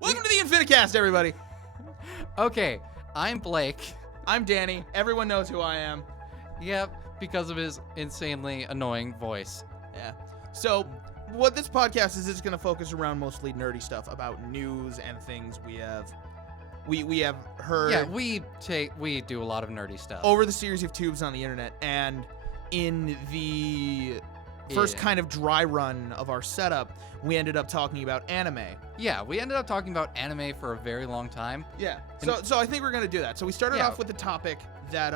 Welcome to the Infinicast, everybody. Okay, I'm Blake. I'm Danny. Everyone knows who I am. Yep, because of his insanely annoying voice. Yeah. So, what this podcast is going to focus around mostly nerdy stuff about news and things we have heard. Yeah, we do a lot of nerdy stuff. Over the series of tubes on the internet, and in the first kind of dry run of our setup, we ended up talking about anime. Yeah, we ended up talking about anime for a very long time. Yeah. So I think we're going to do that. So we started off with the topic that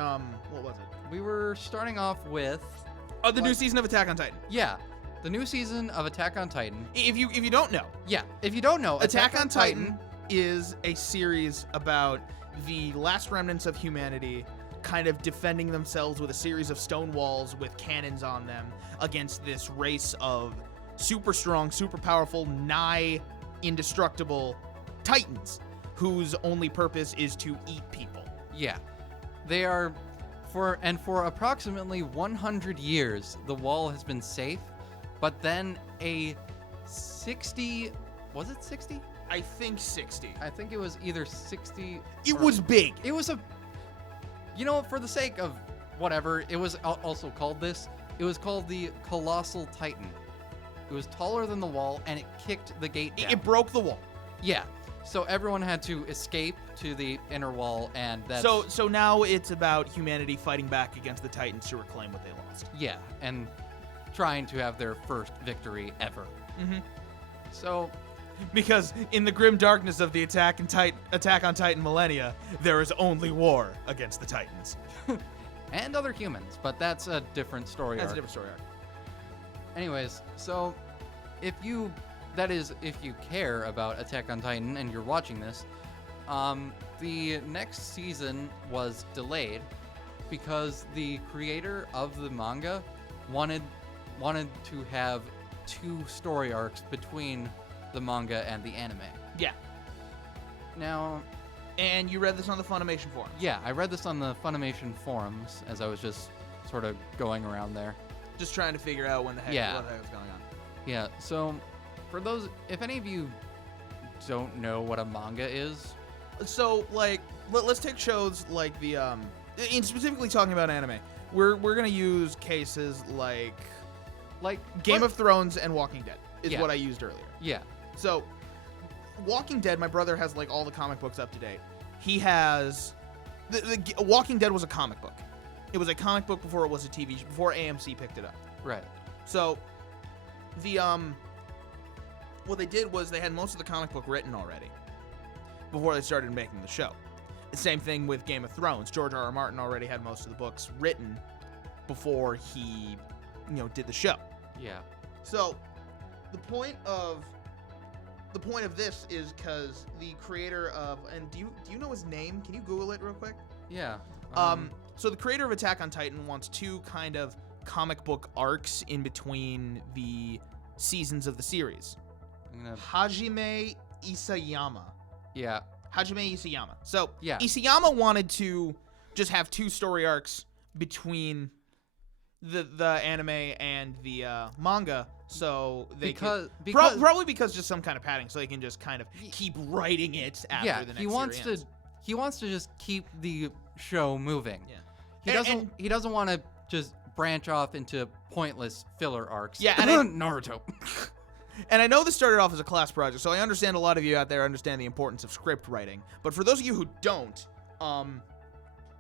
what was it? We were starting off with the new season of Attack on Titan. Yeah. The new season of Attack on Titan. If you don't know. Yeah, if you don't know, Attack on Titan is a series about the last remnants of humanity kind of defending themselves with a series of stone walls with cannons on them against this race of super strong, super powerful, nigh indestructible titans whose only purpose is to eat people. Yeah. They are for approximately 100 years the wall has been safe, but then a 60, was it 60? I think 60. I think it was either 60. It was big. It was for the sake of whatever, it was also called this. It was called the Colossal Titan. It was taller than the wall, and it kicked the gate down. It broke the wall. Yeah. So everyone had to escape to the inner wall, and that's... So now it's about humanity fighting back against the Titans to reclaim what they lost. Yeah, and trying to have their first victory ever. Mm-hmm. So... Because in the grim darkness of the Attack on Titan millennia, there is only war against the Titans. And other humans, but that's a different story arc. That's a different story arc. Anyways, so if you care about Attack on Titan and you're watching this, the next season was delayed because the creator of the manga wanted to have 2 story arcs between the manga and the anime. Yeah. Now... And you read this on the Funimation forums? Yeah, I read this on the Funimation forums as I was just sort of going around there. Just trying to figure out what the heck was going on. Yeah, so for those... If any of you don't know what a manga is... So, like, let's take shows like the... in specifically talking about anime, we're going to use cases like Game of Thrones and Walking Dead is what I used earlier. Yeah. So, Walking Dead, my brother has like all the comic books up to date. He has the Walking Dead was a comic book. It was a comic book before it was a TV show, before AMC picked it up. Right. So, the what they did was they had most of the comic book written already before they started making the show. The same thing with Game of Thrones. George R.R. Martin already had most of the books written before he, did the show. Yeah. So, the point of this is because the creator of, and do you know his name? Can you Google it real quick? Yeah. So the creator of Attack on Titan wants 2 kind of comic book arcs in between the seasons of the series. Hajime Isayama. Yeah. Hajime Isayama. So yeah. Isayama wanted to just have 2 story arcs between the anime and the manga, so they probably because just some kind of padding, so they can just kind of keep writing it after the next series. He wants to just keep the show moving. Yeah. He doesn't want to just branch off into pointless filler arcs. Yeah, and Naruto. And I know this started off as a class project, so I understand a lot of you out there understand the importance of script writing. But for those of you who don't,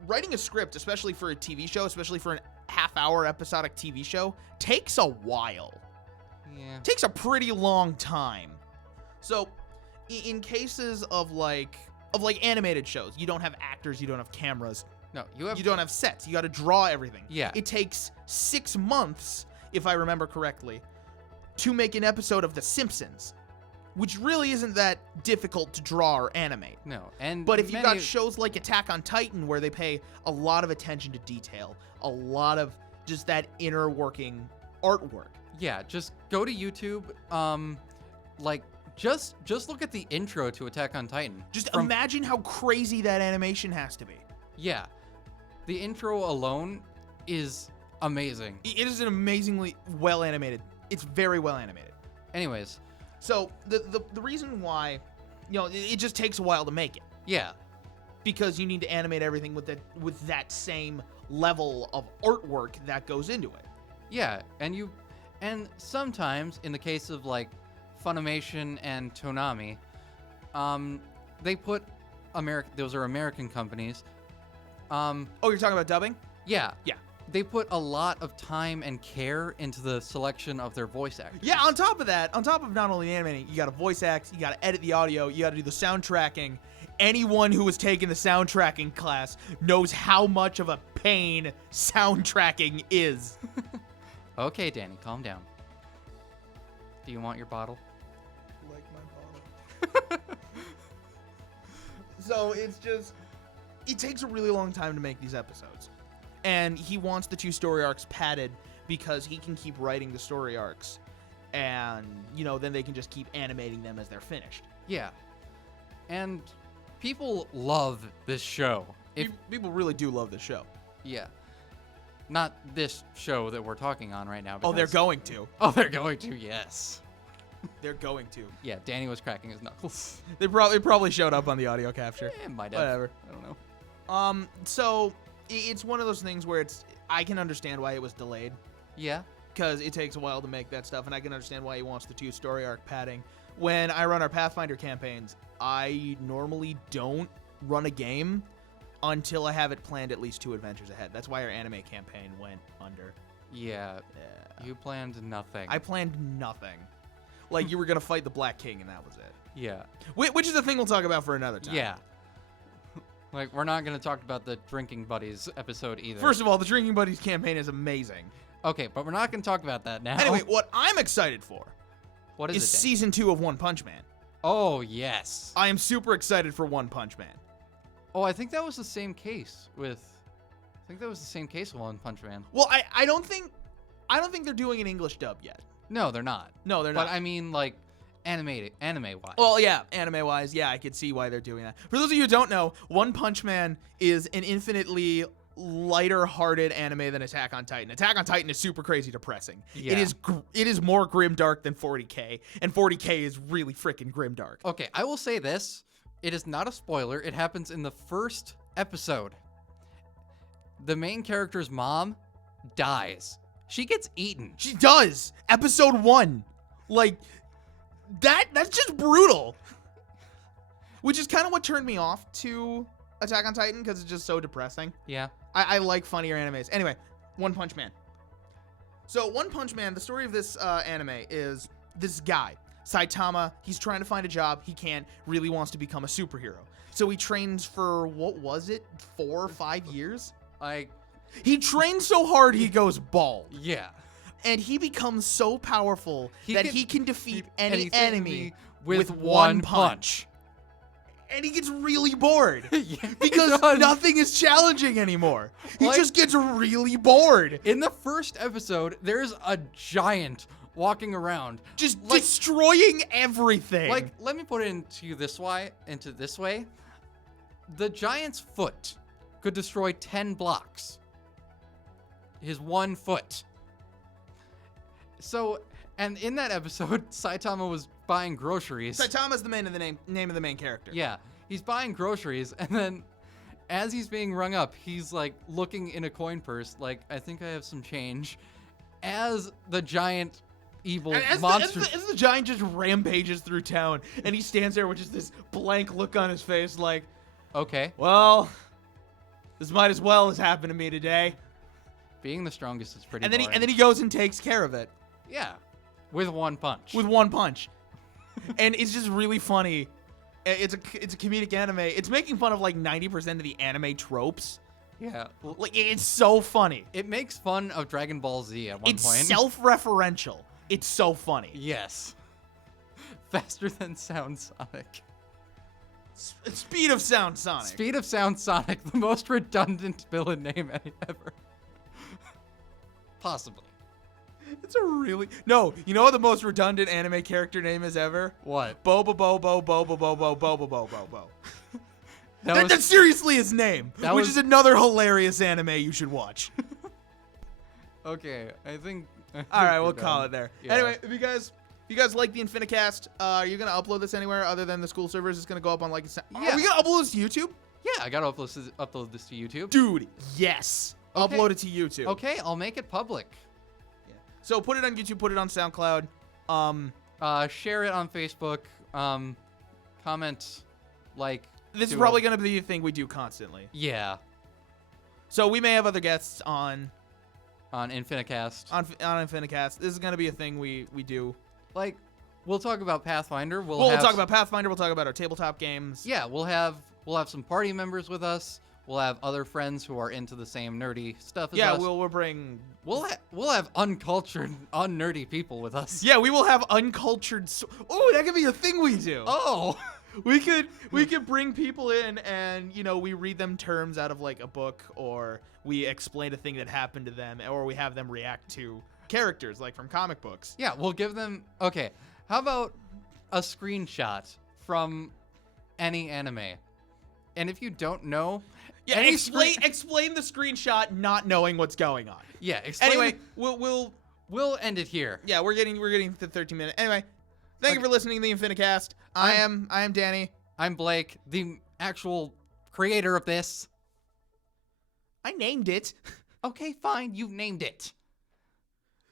writing a script, especially for a TV show, especially for an half-hour episodic TV show, takes a while. Yeah. Takes a pretty long time. So, in cases of like animated shows, you don't have actors, you don't have cameras. No, you don't have sets. You got to draw everything. Yeah. It takes 6 months, if I remember correctly, to make an episode of The Simpsons, which really isn't that difficult to draw or animate. No, but if you got shows like Attack on Titan, where they pay a lot of attention to detail, a lot of just that inner working artwork. Yeah, just go to YouTube. Just look at the intro to Attack on Titan. Just imagine how crazy that animation has to be. Yeah, the intro alone is amazing. It is an amazingly well animated. It's very well animated. Anyways. So the reason why, it just takes a while to make it Yeah. because you need to animate everything with that same level of artwork that goes into it. Yeah, and sometimes in the case of like Funimation and Toonami, they put those are American companies. Oh, you're talking about dubbing? Yeah. Yeah. They put a lot of time and care into the selection of their voice actors. Yeah, on top of not only animating, you got to voice act, you got to edit the audio, you got to do the soundtracking. Anyone who has taken the soundtracking class knows how much of a pain soundtracking is. Okay, Danny, calm down. Do you want your bottle? Like my bottle. So it takes a really long time to make these episodes. And he wants the 2 story arcs padded because he can keep writing the story arcs. And, then they can just keep animating them as they're finished. Yeah. And people love this show. People really do love this show. Yeah. Not this show that we're talking on right now. Oh, they're going to. Oh, they're going to, yes. They're going to. Yeah, Danny was cracking his knuckles. They probably showed up on the audio capture. It might have. Whatever. I don't know. So it's one of those things where I can understand why it was delayed. Yeah. Because it takes a while to make that stuff, and I can understand why he wants the 2 story arc padding. When I run our Pathfinder campaigns, I normally don't run a game until I have it planned at least 2 adventures ahead. That's why our anime campaign went under. Yeah. You planned nothing. I planned nothing. Like, you were going to fight the Black King, and that was it. Yeah. Which is a thing we'll talk about for another time. Yeah. Like, we're not going to talk about the Drinking Buddies episode either. First of all, the Drinking Buddies campaign is amazing. Okay, but we're not going to talk about that now. Anyway, what I'm excited for what is is it, Dan? Season 2 of One Punch Man. Oh, yes. I am super excited for One Punch Man. Oh, I think that was the same case with... One Punch Man. Well, I don't think they're doing an English dub yet. No, they're not. No, they're not. But I mean, like, anime-wise. Well, yeah, anime-wise, yeah, I could see why they're doing that. For those of you who don't know, One Punch Man is an infinitely lighter-hearted anime than Attack on Titan. Attack on Titan is super crazy depressing. Yeah. It is more grimdark than 40K, and 40K is really freaking grimdark. Okay, I will say this. It is not a spoiler. It happens in the first episode. The main character's mom dies. She gets eaten. She does. Episode 1. Like, that's just brutal. Which is kind of what turned me off to Attack on Titan, because it's just so depressing. Yeah. I like funnier animes. Anyway, One Punch Man. So One Punch Man, the story of this anime is this guy, Saitama. He's trying to find a job. He can't. Really wants to become a superhero. So he trains for, what was it, 4 or 5 years? He trains so hard he goes bald. Yeah. And he becomes so powerful that he can defeat any enemy with one punch. And he gets really bored. Yeah, because nothing is challenging anymore. He Like- just gets really bored. In the first episode, there's a giant walking around. Just destroying everything. Like, let me put it into this way. The giant's foot could destroy 10 blocks. His 1 foot. So, and in that episode, Saitama was buying groceries. Saitama's the name of the main character. Yeah, he's buying groceries, and then as he's being rung up, he's like looking in a coin purse, like, I think I have some change. As the giant evil monster. As the giant just rampages through town, and he stands there with just this blank look on his face, like, Okay. well, this might as well has happened to me today. Being the strongest is pretty And then boring. he goes and takes care of it Yeah. With 1 punch. with 1 punch. And it's just really funny. It's a comedic anime. It's making fun of like 90% of the anime tropes. Yeah. Like, it's so funny. It makes fun of Dragon Ball Z at one It's point. self-referential. It's so funny. Yes. Faster than Sound Sonic. Speed of Sound Sonic. Speed of Sound Sonic, the most redundant villain name ever. Possibly. It's a really... No, you know what the most redundant anime character name is ever? What? Boba Bobo Boba Bobo Boba Bobo Bobo. That was, That's seriously his name, That which was- is another hilarious anime you should watch. okay, I think All right, we'll we're call done. it there. Yeah. Anyway, if you guys If you guys like the Infinicast, are you gonna upload this anywhere other than the school servers? It's gonna go up on like. Yeah. Are we gonna upload this to YouTube? Yeah, I gotta upload this to YouTube. Dude, yes. Okay. Upload it to YouTube. Okay, I'll make it public. Yeah. So put it on YouTube. Put it on SoundCloud. Share it on Facebook. Comment, like. This is probably gonna be the thing we do constantly. Yeah. So we may have other guests on Infinicast. on Infinicast. This is gonna be a thing we do. Like, we'll talk about Pathfinder. We'll talk about Pathfinder. We'll talk about our tabletop games. Yeah, we'll have some party members with us. We'll have other friends who are into the same nerdy stuff as us. We'll bring. We'll have uncultured, unnerdy people with us. Yeah, we will have uncultured. Oh, that could be a thing we do. Oh, we could bring people in and we read them terms out of like a book, or we explain a thing that happened to them, or we have them react to characters like from comic books. yeah, we'll give them. Okay, how about a screenshot from any anime? And if you don't know, Yeah, explain the screenshot, not knowing what's going on. Yeah, explain. Anyway, we'll end it here. Yeah, we're getting to 13 minutes. Anyway, thank you for listening to the Infinicast. I am Danny. I'm Blake, the actual creator of this. I named it. Okay, fine, you've named it.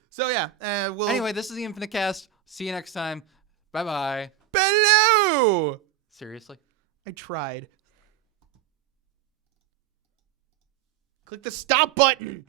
So yeah, Anyway, this is the Infinicast. See you next time. Bye bye. Hello. Seriously? I tried. Click the stop button.